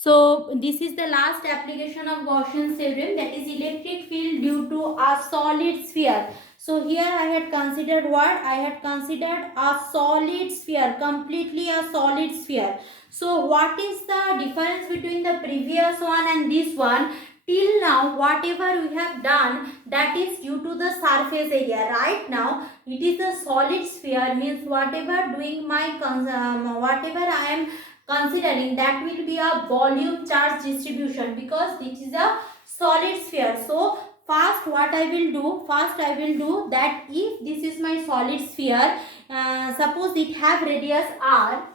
So this is the last application of Gaussian theorem, that is electric field due to a solid sphere. So here I had considered what? I had considered a solid sphere, completely a solid sphere. So what is the difference between the previous one and this one? Till now whatever we have done, that is due to the surface area. Right now it is a solid sphere, means whatever doing my whatever I am considering, that will be a volume charge distribution, because this is a solid sphere. So first what I will do, that if this is my solid sphere, suppose it have radius r,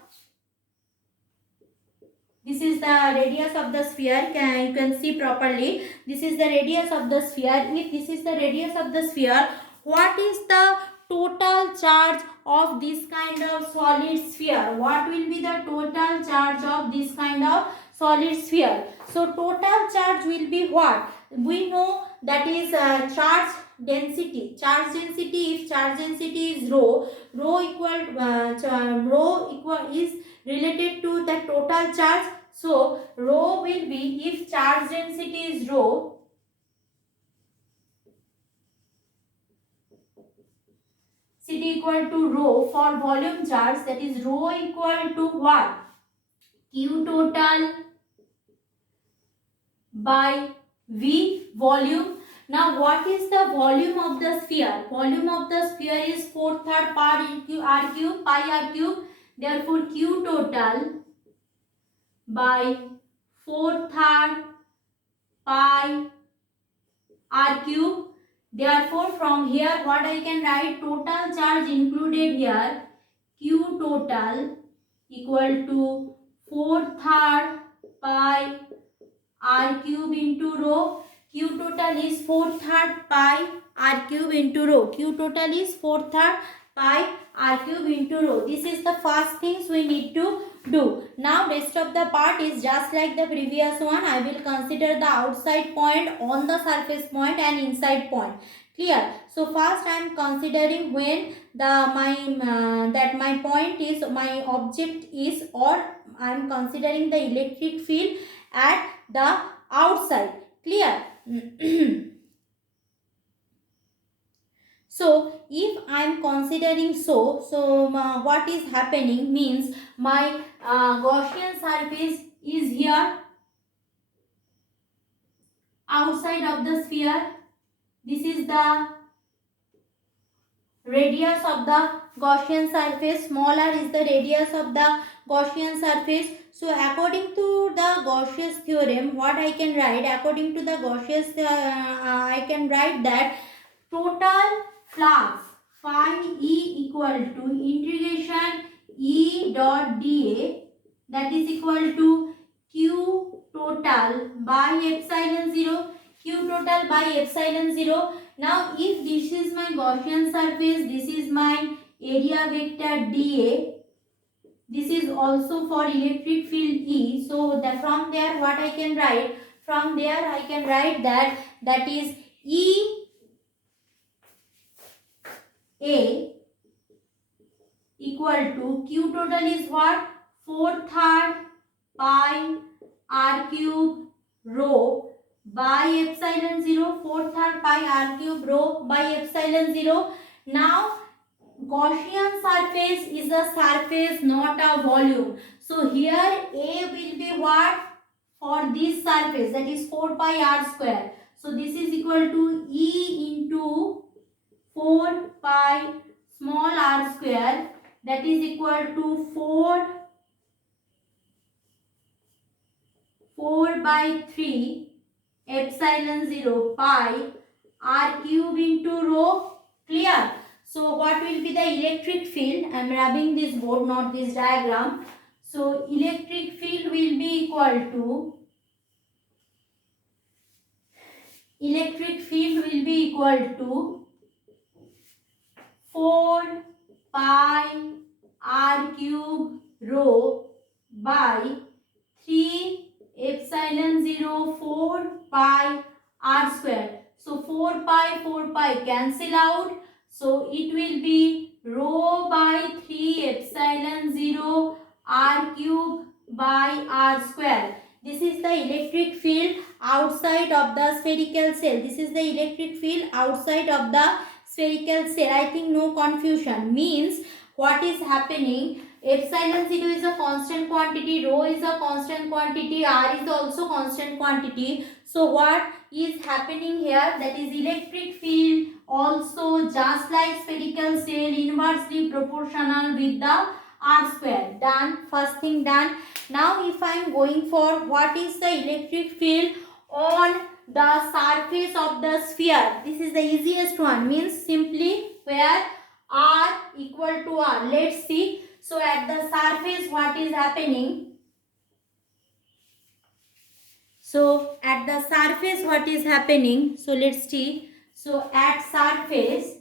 this is the radius of the sphere, you can see properly, this is the radius of the sphere. If this is the radius of the sphere, what is the total charge of this kind of solid sphere? What will be the total charge of this kind of solid sphere? So total charge will be what? We know that is charge density. Charge density, if charge density is rho equal is related to the total charge. So rho will be, if charge density is rho, city equal to rho for volume charge, that is rho equal to what? Q total by V volume. Now what is the volume of the sphere? Volume of the sphere is 4/3 pi r cube pi r cube. Therefore Q total by 4/3 pi r cube. Therefore from here what I can write, total charge included here, Q total equal to 4/3 pi r cube into rho. Q total is 4/3 pi r cube into rho. Q total is 4/3 pi r cube into rho. This is the first things we need to do. Now rest of the part is just like the previous one. I will consider the outside point, on the surface point and inside point. Clear? So first I am considering when the my point is, my object is, or I am considering the electric field at the outside. Clear? So if I am considering what is happening means, my Gaussian surface is here outside of the sphere. This is the radius of the Gaussian surface. Smaller is the radius of the Gaussian surface. So according to the Gaussian theorem, what I can write? According to the Gaussian, I can write that total flux phi E equal to integration E dot dA, that is equal to Q total by epsilon 0. Q total by epsilon 0. Now if this is my Gaussian surface, this is my area vector dA, this is also for electric field E. So from there what I can write? From there I can write that is E A equal to Q total is what? 4/3 pi r cube rho by epsilon 0. 4/3 pi r cube rho by epsilon 0. Now Gaussian surface is a surface, not a volume. So here A will be what? For this surface, that is 4 pi r square. So this is equal to E into 4 pi small r square, that is equal to 4 by 3 epsilon 0 pi r cube into rho. Clear? So what will be the electric field? I am rubbing this board, not this diagram. So electric field will be equal to 4 pi r cube rho by 3 epsilon 0 4 pi r square. So 4 pi cancel out. So it will be rho by 3 epsilon 0 r cube by r square. This is the electric field outside of the spherical cell. This is the electric field outside of the spherical cell. I think no confusion. Means what is happening? Epsilon 0 is a constant quantity, rho is a constant quantity, r is also constant quantity. So what is happening here? That is electric field also just like spherical cell inversely proportional with the r square. Done. First thing done. Now if I am going for what is the electric field on the surface of the sphere. This is the easiest one. Means simply where r equal to r. Let's see. So at the surface what is happening? So at the surface what is happening? So let's see. So at surface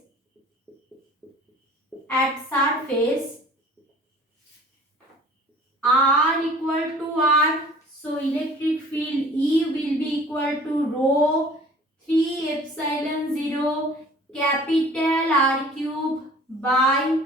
r equal to r. So electric field E will be equal to rho 3 epsilon 0 capital R cube by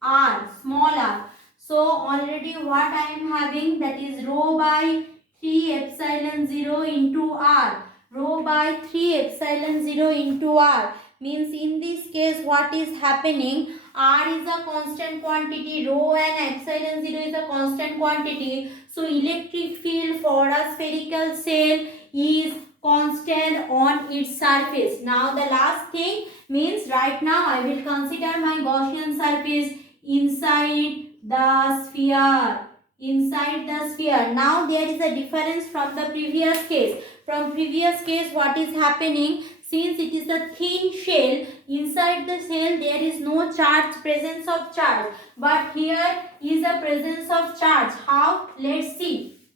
r, small r. So already what I am having, that is rho by 3 epsilon 0 into r. Rho by 3 epsilon 0 into r. Means in this case what is happening? R is a constant quantity, rho and epsilon 0 is a constant quantity. So electric field for a spherical cell is constant on its surface. Now the last thing means right now I will consider my Gaussian surface inside the sphere. Inside the sphere. Now there is a difference from the previous case. From previous case what is happening? Since it is a thin shell, inside the shell there is no charge, presence of charge. But here is a presence of charge. How? Let's see.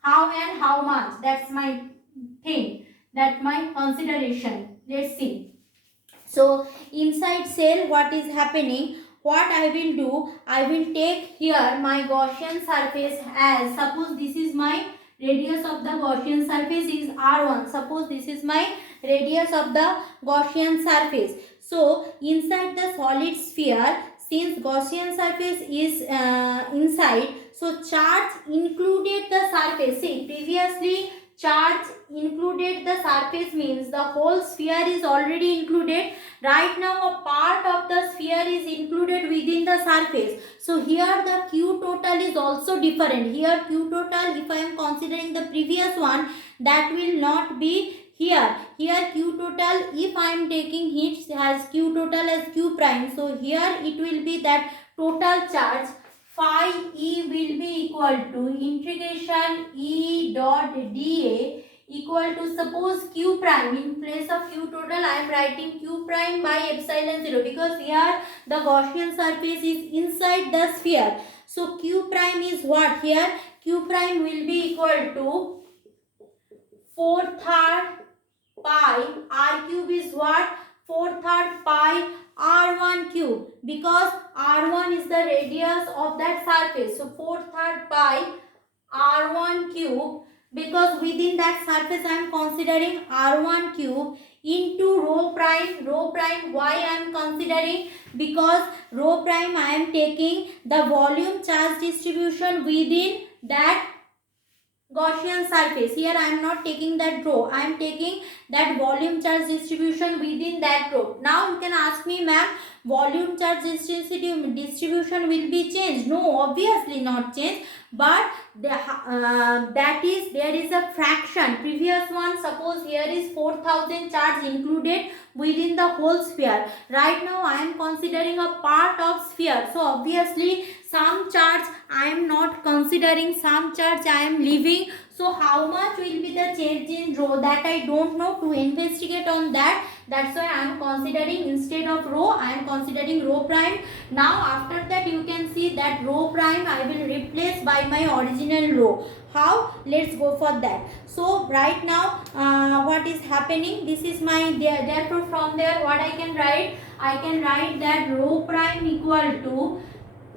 How and how much? That's my thing. That's my consideration. Let's see. So inside cell what is happening? What I will do? I will take here my Gaussian surface as, suppose this is my radius of the Gaussian surface is R1. Suppose this is my radius of the Gaussian surface. So inside the solid sphere, since Gaussian surface is inside, so charge included the surface. See, previously charge included the surface means the whole sphere is already included. Right now a part of the sphere is included within the surface. So here the Q total is also different. Here Q total, if I am considering the previous one, that will not be here. Here Q total, if I am taking it as Q total as Q prime. So here it will be that total charge phi E will be equal to integration E dot dA equal to, suppose Q prime, in place of Q total I am writing Q prime by epsilon 0 because here the Gaussian surface is inside the sphere. So Q prime is what here? Q prime will be equal to 4/3 pi, R cube is what? 4/3 pi R1 cube, because R1 is the radius of that surface. So 4/3 pi R1 cube, because within that surface I am considering R1 cube into rho prime. Rho prime, why I am considering? Because rho prime I am taking the volume charge distribution within that Gaussian surface. Here I am not taking that rho. I am taking that volume charge distribution within that rho. Now you can ask me, ma'am, volume charge distribution will be changed? No, obviously not changed. But that is, there is a fraction. Previous one, suppose here is 4000 charge included within the whole sphere. Right now I am considering a part of sphere. So obviously some charge I am not considering, some charge I am leaving. So how much will be the change in rho, that I don't know. To investigate on that, that's why I am considering, instead of rho I am considering rho prime. Now after that you can see that rho prime I will replace by my original rho. How? Let's go for that. So right now what is happening, this is my, therefore from there what I can write? I can write that rho prime equal to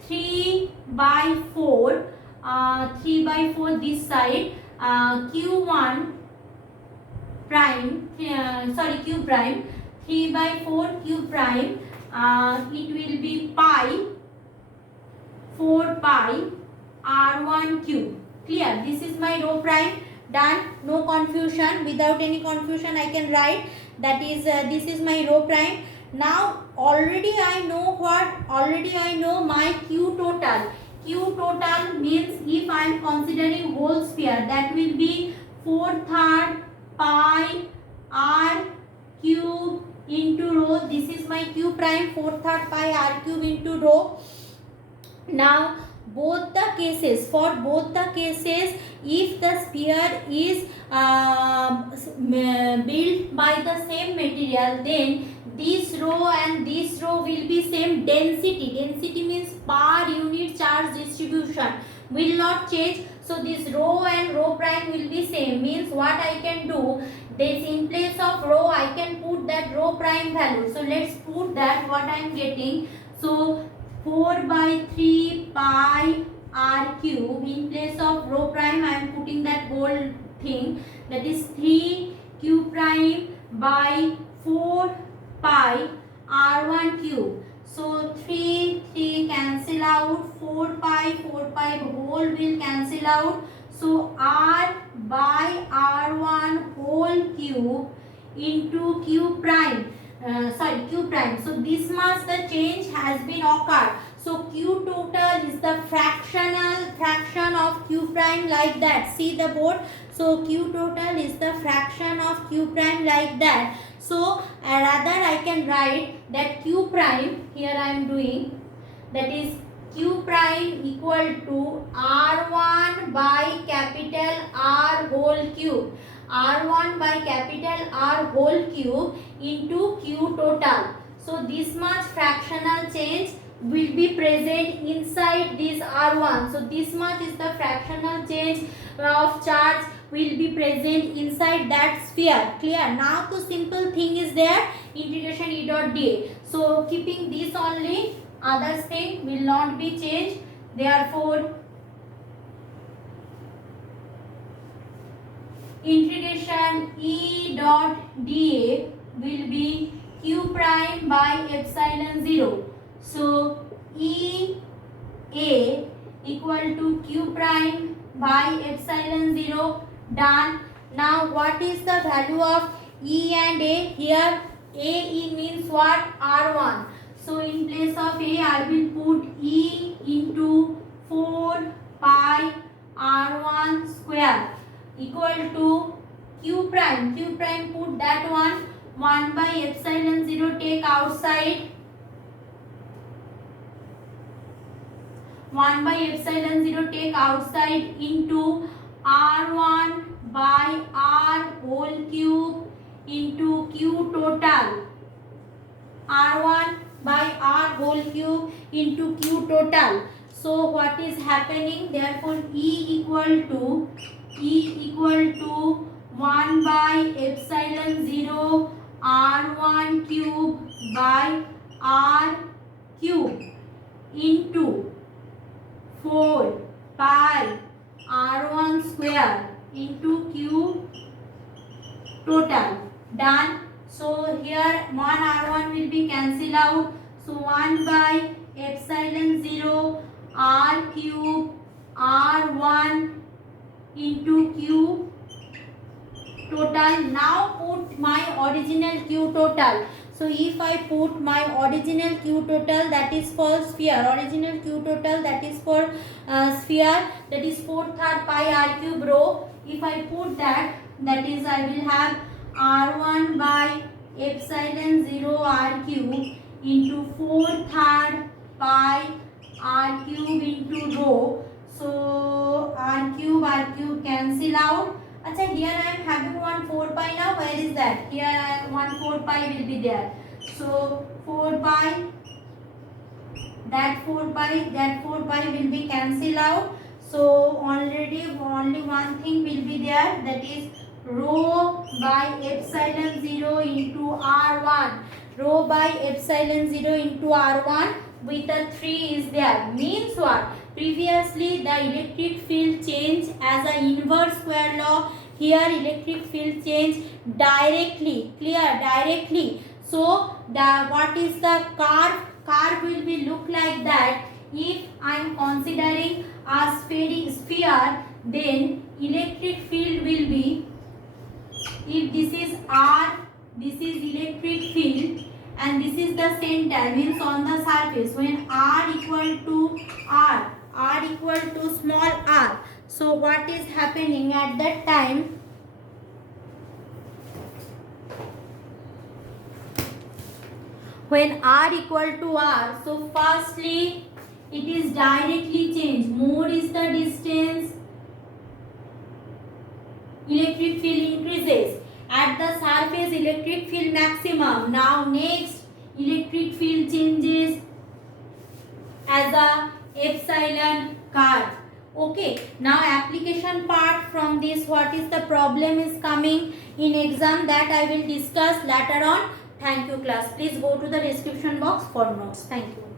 3/4, 3/4 this side, Q1 prime, Q prime, 3/4 Q prime, it will be pi 4 pi R1 cube. Clear? This is my rho prime. Done. No confusion. Without any confusion I can write that is this is my rho prime. Now already I know what? Already I know my Q total. Q total means if I am considering whole sphere, that will be 4/3 pi r cube into rho. This is my Q prime, 4/3 pi r cube into rho. Now both the cases, for both the cases, if the sphere is built by the same material, then this row and this row will be same density. Density means per unit charge distribution will not change. So this row and row prime will be same. Means what I can do, this in place of row I can put that row prime value. So let's put that what I am getting. So 4/3 pi r cube, in place of rho prime I am putting that whole thing, that is 3 q prime by 4 pi r1 cube. So 3 cancel out, 4 pi whole will cancel out. So r by r1 whole cube into q prime. Q prime. So this much the change has been occurred. So Q total is the fraction of Q prime, like that. See the board. So Q total is the fraction of Q prime, like that. So rather I can write that Q prime, here I am doing, that is Q prime equal to R1 by capital R whole cube. R1 by capital R whole cube into Q total. So this much fractional change will be present inside this R1. So this much is the fractional change of charge will be present inside that sphere. Clear? Now the simple thing is there, integration E dot dA. So keeping this only, other thing will not be changed. Therefore integration E dot dA will be Q prime by epsilon 0. So E A equal to Q prime by epsilon 0. Done. Now what is the value of E and A? Here A means what? R1. So in place of A I will put E into 4 pi R1 square equal to Q prime. Q prime put that one, 1 by epsilon 0 take outside. 1 by epsilon 0 take outside into R1 by R whole cube into Q total. R1 by R whole cube into Q total. So what is happening? Therefore E equal to 1 by epsilon 0 R1 cube by R cube into 4 pi R1 square into Q total. Done. So here 1 R1 will be cancelled out. So 1 by epsilon 0 R cube R1 into Q total. Now put my original Q total. So if I put my original Q total, that is for sphere, original Q total that is for sphere, that is 4/3 pi r cube rho. If I put that, that is I will have R1 by epsilon 0 r cube into 4/3 pi r cube into rho. So r cube cancel out. Achha, here I am having 1 4 pi now. Where is that? Here I am 1 4 pi will be there. So 4 pi, that 4 pi will be cancel out. So already only one thing will be there, that is rho by epsilon 0 into R1. Rho by epsilon 0 into R1 with a 3 is there. Means what? Previously the electric field change as an inverse square law. Here electric field change directly. Clear? Directly. So the what is the curve? Curve will be look like that. If I am considering a sphere, then electric field will be, if this is R, this is electric field and this is the center, means on the surface, when R equal to R equal to small r, so what is happening at that time? When R equal to R, so firstly it is directly changed. More is the distance, electric field increases. At the surface, electric field maximum. Now next, electric field changes as a epsilon curve. Okay, now application part from this, what is the problem is coming in exam, that I will discuss later on. Thank you class. Please go to the description box for notes. Thank you.